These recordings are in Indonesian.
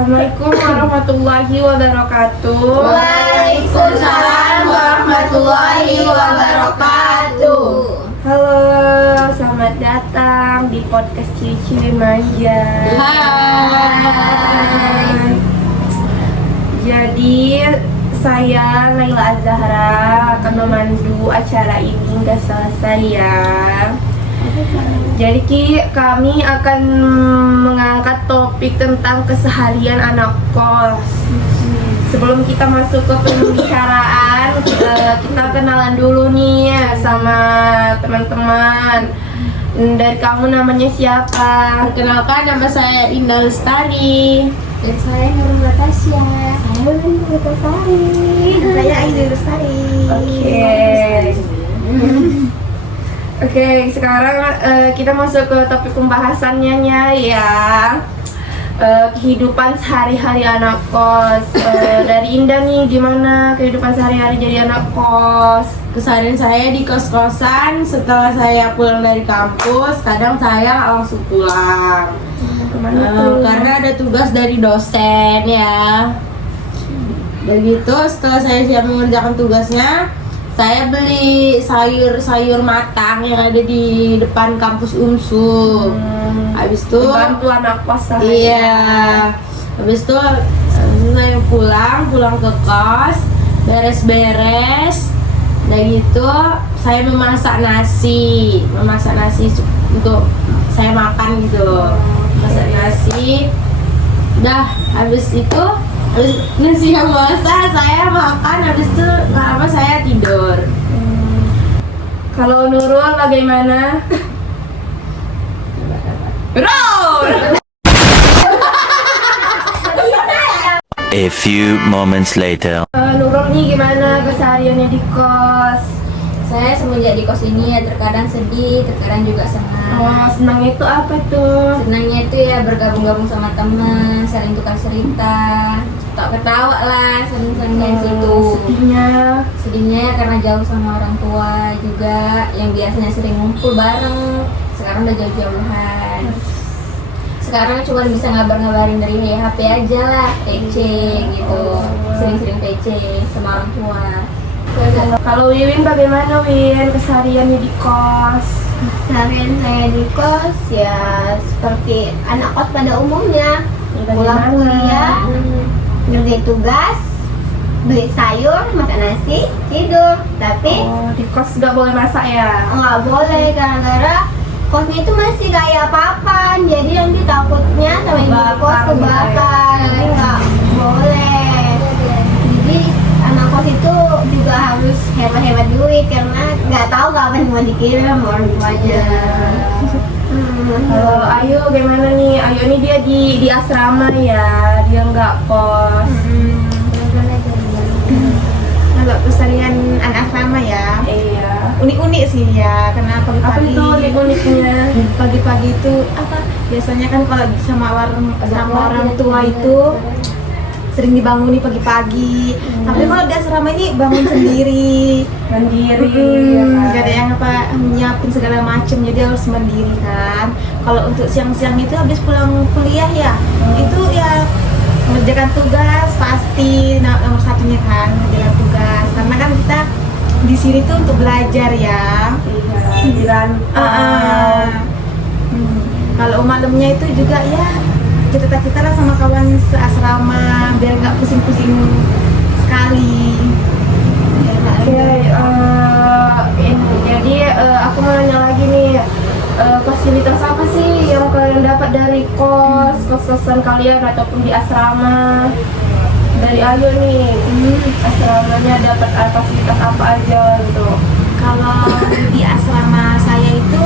Assalamualaikum warahmatullahi wabarakatuh. Waalaikumsalam warahmatullahi wabarakatuh. Halo, selamat datang di podcast Ciwi-Ciwi Manja. Hai. Jadi saya Laila Azahra akan memandu acara ini hingga selesai ya. Jadi kami akan mengangkat topik tentang keseharian anak kos. Sebelum kita masuk ke pembicaraan, kita kenalan dulu nih sama teman-teman. Dari kamu namanya siapa? Perkenalkan, nama saya Indah Lestari. Dan saya Nurul Natasya. Saya Nurul Natasari. Saya Aida Lestari. Oke, sekarang kita masuk ke topik pembahasannya ya. Kehidupan sehari-hari anak kos. Dari Indah nih, gimana kehidupan sehari-hari jadi anak kos? Keseharian saya di kos-kosan. Setelah saya pulang dari kampus, kadang saya langsung pulang. Karena ada tugas dari dosen ya. Begitu, setelah saya siap mengerjakan tugasnya, saya beli sayur-sayur matang yang ada di depan kampus UNSU. Habis itu bantu anak kos. Iya. Habis itu saya pulang ke kos, beres-beres. Udah gitu saya memasak nasi untuk saya makan gitu. Masak nasi. Udah, habis nasi yang masak saya makan, habis itu nggak lama saya tidur. Kalau Nurul bagaimana? Roll! A few moments later. Nurul nih gimana kesehariannya di kos? Saya semenjak di kos ini ya terkadang sedih, terkadang juga senang. Senangnya itu apa tuh? Senangnya itu ya bergabung-gabung sama teman, saling tukar cerita, ketawa lah, senang-senang situ. Sedihnya ya karena jauh sama orang tua juga, yang biasanya sering ngumpul bareng, sekarang udah jauh-jauhan. Sekarang cuma bisa ngabarin dari HP aja lah, PC gitu, sering-sering PC sama orang tua. Kalau Wiwin bagaimana Win kesehariannya di kos? Keseharian saya di kos ya seperti anak kos pada umumnya, pulang kuliah, ngerjain tugas, beli sayur, masak nasi, tidur. Tapi di kos nggak boleh masak ya? nggak boleh gara-gara kosnya itu masih kayak papan, jadi nanti takutnya sama ibu kos kebakar, jadi nggak boleh. Jadi anak kos itu juga harus hemat-hemat duit karena nggak tahu kapan mau dikirim orang tuanya. Kalau Ayu gimana nih? Ayu ini dia di asrama ya, dia nggak kos. Kalau keseharian anak asrama ya, Iya. unik-unik sih ya. Karena Apa pagi-pagi itu unik-uniknya? pagi-pagi itu apa? Biasanya kan kalau sama orang tua itu sering dibanguni pagi-pagi. Tapi kalau di asrama ini bangun sendiri. Mandiri. Ya kan? Gak ada yang nyiapin segala macem, jadi harus mandiri kan. Kalau untuk siang-siang itu habis pulang kuliah ya, itu ya mengerjakan tugas pasti nomor satunya kan, mengerjakan tugas. Karena kan kita di sini tuh untuk belajar ya. Iya, di rantau. Kalau malamnya itu juga ya cerita-cerita lah sama kawan seasrama biar nggak pusing-pusing sekali. Jadi aku mau nanya lagi nih, fasilitas apa sih yang kalian dapat dari kos-kosan kalian ataupun di asrama? Dari Ayu nih, asramanya dapat fasilitas apa aja gitu? Kalau di asrama saya itu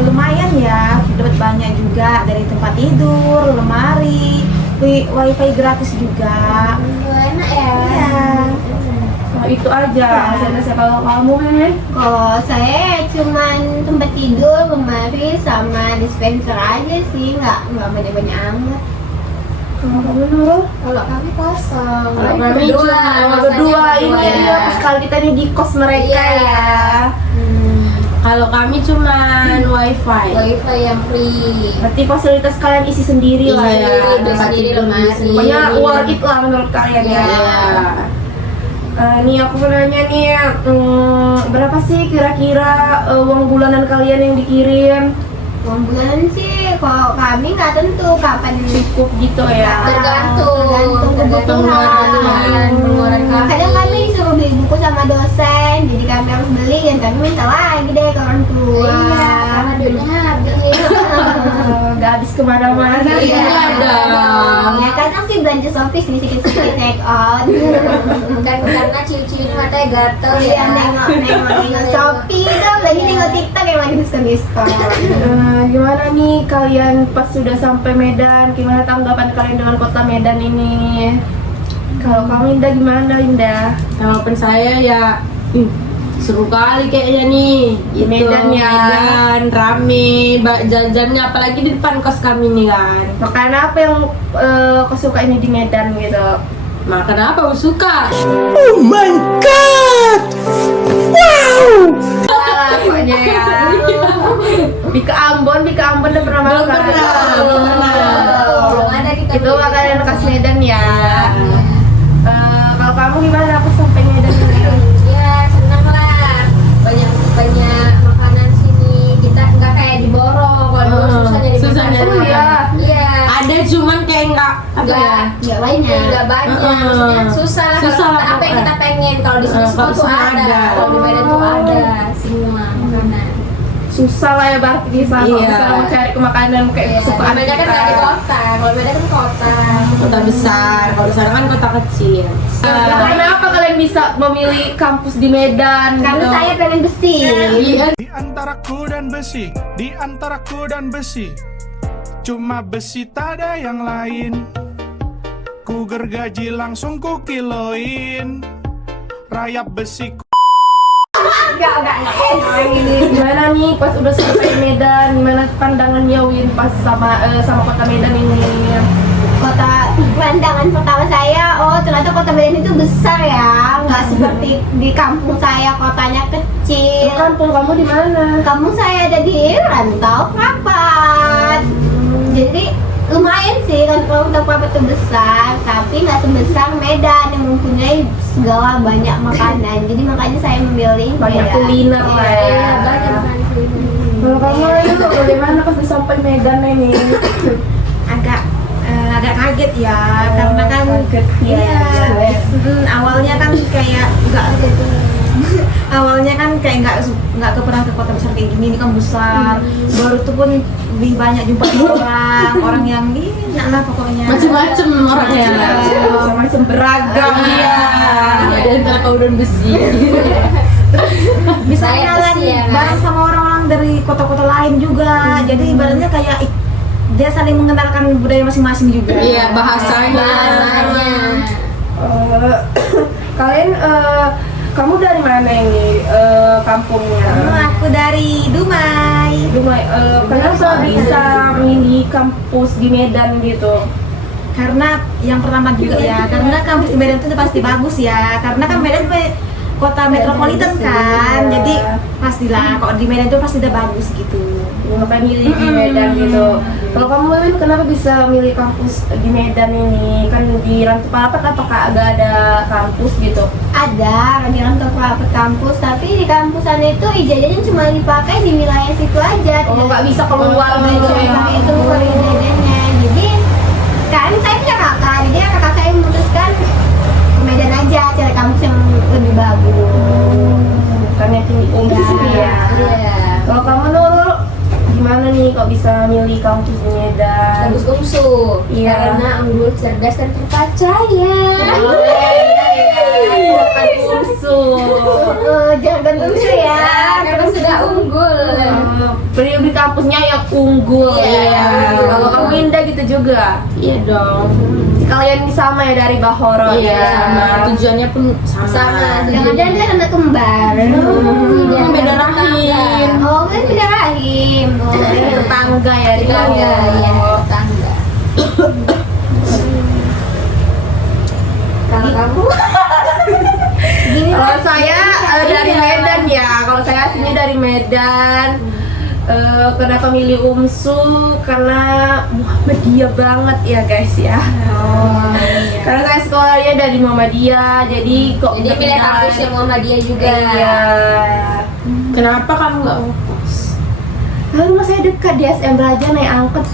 lumayan ya, dapat banyak juga dari tempat tidur, lemari, wifi gratis juga. Enak ya. Iya. Nah, itu aja. Fasilitasnya. Kalau kamu Wiwin? Kalau saya cuman tempat tidur, lemari, sama dispenser aja sih, nggak banyak-banyak amat. Kalau kamu Nurul? Kalau kami kosong. Kalau kami berdua, cuma rasanya berdua ini berdua. ya, pas kali kita nih di kos mereka Iya. ya. Kalau kami cuman wifi. Wifi yang free. Berarti fasilitas kalian isi sendiri lah ya. Sendiri, beli tempat sendiri tidur lemari. sendiri. Pokoknya worth it lah menurut kalian ya. Iya. Nih aku mau nanya nih, berapa sih kira-kira uang bulanan kalian yang dikirim? Uang bulanan sih, kalau kami nggak tentu kapan Cukup gitu ya? Tergantung kebutuhan. Pengeluaran kami. Kadang kami suruh beli buku sama dosen, jadi kami harus beli dan kami minta lagi deh ke orang tua. Iya, karena duitnya habis. Gak habis kemana-mana. Iya, dong. Ya kadang sih belanja Shopee sih sedikit-sedikit check out. Kan karena ciu-ciu ini matanya gatel Iya, ya. nengok Shopee tuh lagi nengok TikTok yang lagi diskon-diskon. Gimana nih kalian pas sudah sampai Medan? Gimana tanggapan kalian dengan kota Medan ini? Kalau kamu Indah gimana Indah? Tanggapan saya ya seru kali kayaknya nih. Di Medan ya. Medan rame, jajannya apalagi di depan kos kami nih kan. Makanan apa yang kau suka ini di Medan gitu? Makan apa aku suka? Pokoknya ya. Di Ambon udah pernah makan? Belum pernah. Belum ada kita. Itu makanan khas Medan ya. Kalau kamu gimana? Aku sampai Medan ini. Ya senang lah. Banyak makanan sini. Kita nggak kayak di Boro. Kalau di Boro susah nyari Susah makanan. nyari Iya. Iya. Ada cuman kayak enggak apa ya? Nggak banyak. Nggak banyak. Maksudnya susah lah. Susah Kalau lah apa yang pokoknya. kita pengen. Kalau di sini semua Kalau tuh semua ada. ada. Kalau di Medan tuh ada semua makanan. Susah lah ya berarti di sana Iya. bisa mencari makanan kayak Iya, kesukaan Medan kan nggak di kota. Kalau Medan kan kota. Kota besar, kalau di sana kan kota kecil. Kenapa kalian bisa memilih kampus di Medan? Karena gitu? saya pengen besi. Iya. Di antara ku dan besi, cuma besi tak ada yang lain. Ku gergaji langsung ku kiloin, rayap besi Enggak. Gimana nih pas udah sampai Medan? Gimana pandangannya Win pas sama kota Medan ini? Pandangan pertama saya, oh ternyata kota Medan itu besar ya, nggak seperti di kampung saya kotanya kecil. Kampung kamu di mana? Kampung saya ada di Rantau Prapat. Jadi lumayan sih kan Rantau Prapat itu besar, tapi nggak sebesar Medan yang mempunyai segala banyak makanan. Jadi makanya saya memilih Banyak Medan. kuliner lah ya. Iya, banyak makanan kuliner. Kalau kamu itu bagaimana pas sampai Medan ini? agak kaget ya, karena kan Kaget, iya, ya. awalnya kan kayak nggak pernah ke kota besar kayak gini. Ini kan besar, baru tuh pun lebih banyak jumpa orang yang enak lah pokoknya. Macem-macem orangnya. Macam-macam beragam. Iya. Ada antara kau dan besi. Bisa Saya kenalan besi ya, kan? bareng sama orang-orang dari kota-kota lain juga. Jadi ibaratnya kayak dia saling mengenalkan budaya masing-masing juga. Iya, bahasanya. Kalian kamu dari mana ini kampungnya? Aku dari Dumai. Dumai. Kenapa bisa milih kampus di Medan gitu? Karena yang pertama juga ya, karena kampus di Medan itu pasti bagus ya. Karena kan Medan kota metropolitan kan, jadi pastilah kalau di Medan itu pasti udah bagus gitu. Makanya milih di Medan gitu. Kalau kamu Win, kenapa bisa milih kampus di Medan ini? Kan di Rantau Prapat apakah ada kampus gitu? Ada di Rantau Prapat kampus, tapi di kampusan itu ijazahnya cuma dipakai di wilayah situ aja. Oh, nggak bisa keluar Nggak gitu bisa ya? pakai itu bukan ijazahnya. Jadi sekarang saya punya kakak, jadi kakak saya memutuskan ke Medan aja cari kampus yang lebih bagus. Bukannya tinggi sih ya. Iya. Kalau kamu Nurul, gimana nih kok bisa milih kampus di Medan? Bagus Umsu. Iya. Karena unggul, cerdas dan terpercaya. Jangan lucu ya. Karena sudah unggul. Beliau di kampusnya yang unggul. Iya. Kalau kamu Indah gitu juga. Iya dong. Kalian ini sama ya dari Bahoro Iya, ya. sama. Tujuannya pun sama. Sama. Jangan-jangan dia anak kembar. Iya, Beda rahim. Oh, kan beda rahim. Oh, Tetangga ya di Tetangga, ya, tetangga. Kalau kamu? Gini Kalau saya dari Medan ya. Kalau saya aslinya dari dari Medan. Kenapa milih UMSU? Karena Muhammadiyah banget ya guys ya. Karena saya sekolahnya dari Muhammadiyah, jadi kok Jadi pilih kampus yang Muhammadiyah juga. Iya. Kenapa kamu nggak fokus? Lalu rumah saya dekat di SM Raja, naik angkot.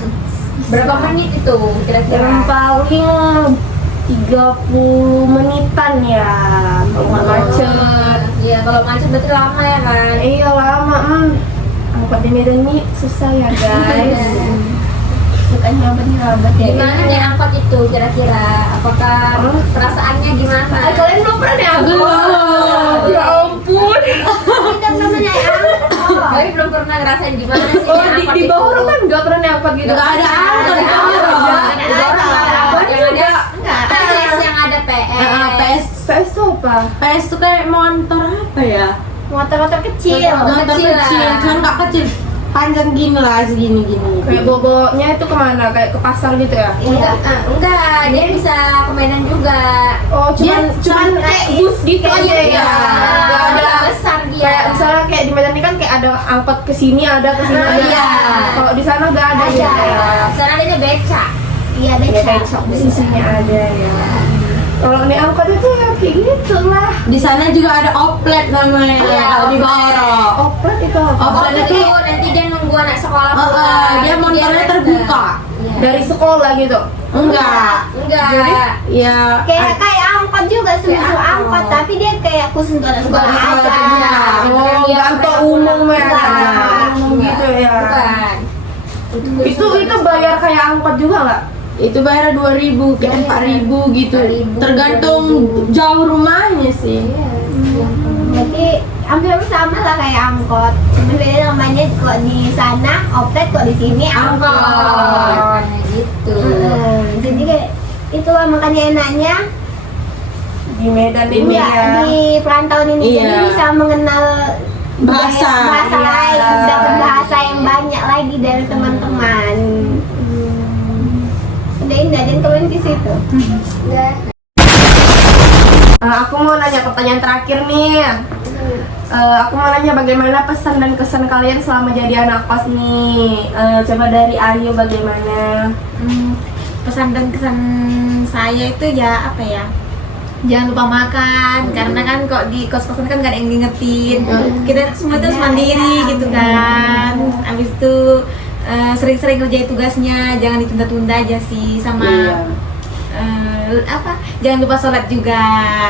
Berapa menit itu kira-kira? Yang paling 30 menitan ya, kalau nggak macet. Iya, kalau macet berarti lama ya kan? Iya lama. Angkot di Medan ini susah ya guys. Bukan nyabat ya. Gimana nih angkot itu kira-kira? Apakah perasaannya gimana? Kalian belum pernah naik angkot? Ya ampun. Kita belum naik angkot. Tapi belum pernah ngerasain gimana sih Oh naik angkot di itu? bawah kan nggak pernah naik angkot gitu. Nggak ada angkot di bawah. Yang ada PS, yang ada PS. PS PS itu apa? PS tuh kayak motor apa ya? Motor-motor kecil. Motor kecil kecil, lah. cuman nggak kecil, panjang gini lah, segini. Kayak boboknya itu kemana? Kayak ke pasar gitu ya? Enggak, dia bisa ke Medan juga. Oh cuman kayak bus gitu aja ya? Iya, Nggak ada besar dia. kayak misalnya kayak di Medan ini kan kayak ada angkot ke sini ada ke sini ada. Iya. Kalau di sana nggak ada ya. Sana adanya beca. Iya, Ya beca. kayak di sisinya ada ya. Kalau naik angkot itu ya kayak gitu lah. Di sana juga ada oplet namanya, Iya, kalau di bawah. Oplet itu apa? Oplet Itu itu nanti dia nunggu anak sekolah pulang. dia motornya terbuka. Iya. Dari sekolah gitu. Enggak. Enggak. Ya. Kayak angkot juga, semisal angkot, tapi dia kayak khusus untuk anak sekolah aja. Oh, nggak angkot umum ya. Enggak. Umum gitu ya. Bukan. Itu bayar kayak angkot juga nggak? Itu bayar 2.000 ke 4.000 gitu. 4.000. Tergantung jauh rumahnya sih. Berarti hampir sama lah kayak angkot. Cuma beda namanya, kok di sana oplet, kok di sini angkot. Kayak gitu. Jadi kayak itulah makanya enaknya Di Medan ini enggak ya. di perantauan ini. Iya. Jadi bisa mengenal Bahasa. bahasa Iya. lain, dapat bahasa yang banyak lagi dari teman-teman. Udah indah dan kalian di situ. Aku mau nanya pertanyaan terakhir nih. Aku mau nanya bagaimana pesan dan kesan kalian selama jadi anak kos nih. Coba dari Ayu bagaimana? Pesan dan kesan saya itu ya apa ya, jangan lupa makan, karena kan kok di kos-kosan kan gak ada yang ngingetin, kita semua itu harus mandiri gitu kan. Habis itu sering-sering kerjain tugasnya, jangan ditunda-tunda aja sih, sama jangan lupa sholat juga.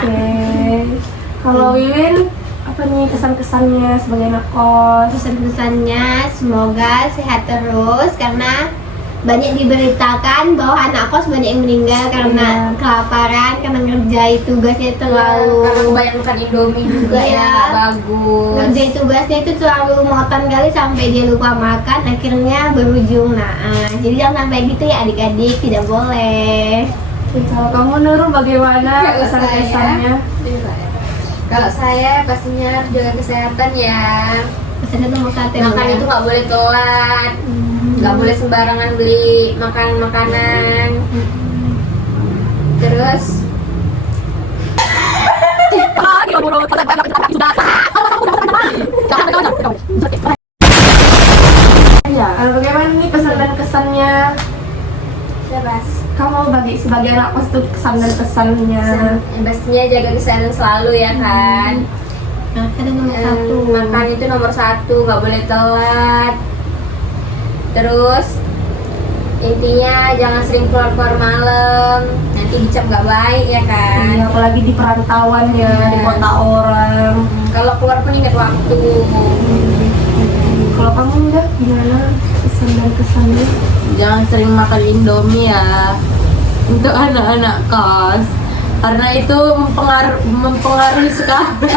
Oke. Kalau Wiwin, apa nih kesan-kesannya sebagai anak kos? Pesan-pesannya semoga sehat terus, karena banyak diberitakan bahwa anak kos banyak yang meninggal karena kelaparan, karena ngerjain tugasnya terlalu Karena kebanyakan makan Indomie juga Iya. ya, bagus. ngerjain tugasnya itu terlalu monoton kali sampai dia lupa makan, akhirnya berujung naas. Jadi jangan sampai gitu ya adik-adik, tidak boleh. Kalau kamu Nurul bagaimana Kalau kesan-kesannya? Kalau saya pastinya harus jaga kesehatan ya. Pesannya nomor satu ya, Makan Bu, ya. itu nggak boleh telat, nggak boleh sembarangan beli makanan. Terus Bagaimana nih pesan dan kesannya? bebas. Kamu sebagai anak kos tuh kesan dan kesannya. Yang pastinya jaga kesehatan selalu ya kan. Ada nomor satu. Makan itu nomor satu, nggak boleh telat. Terus intinya jangan sering keluar malam, nanti dicap nggak baik ya kan. Iya, apalagi di perantauan ya, di kota orang. Kalau keluar pun ingat waktu. Kalau kamu udah gimana pesan dan kesannya? Jangan sering makan Indomie ya untuk anak-anak kos, karena itu mempengaruhi sekali.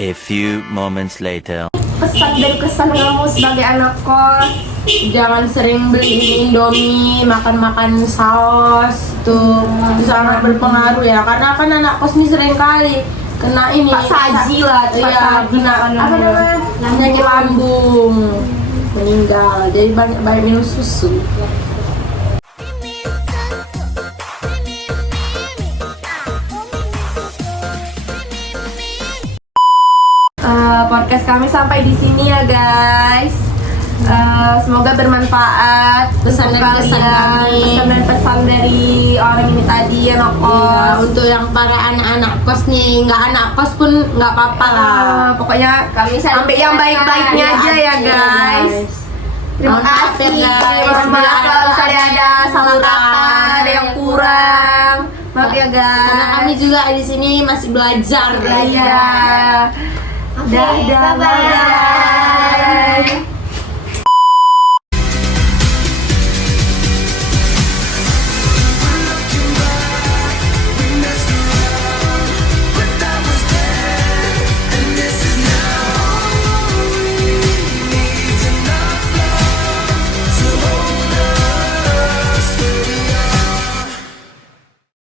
A few moments later. Pesan dan kesan kamu sebagai anak kos? Jangan sering beli Indomie, makan saus tuh sangat berpengaruh ya, karena kan anak kos ini sering kali kena ini Pak Saji lah, Pak iya, Saji kena apa namanya, penyakit lambung, meninggal. Jadi banyak minum susu. podcast kami sampai di sini ya guys. Semoga bermanfaat Pesan dan untuk kesan kalian. kami. Pesan dan pesan dari orang ini tadi anak Iya, kos. untuk yang para anak-anak kos nih, nggak anak kos pun nggak apa-apa lah. Pokoknya Kami saling ambil yang baik-baiknya Iya, aja ya iya, guys. Terima Mohon maaf ya, kasih. guys. Mohon maaf kalau misalnya ada salah kurang. kata, ada yang kurang. Maaf ya guys. Karena kami juga di sini masih belajar. Iya. Oke, Dadah, bye-bye. bye-bye.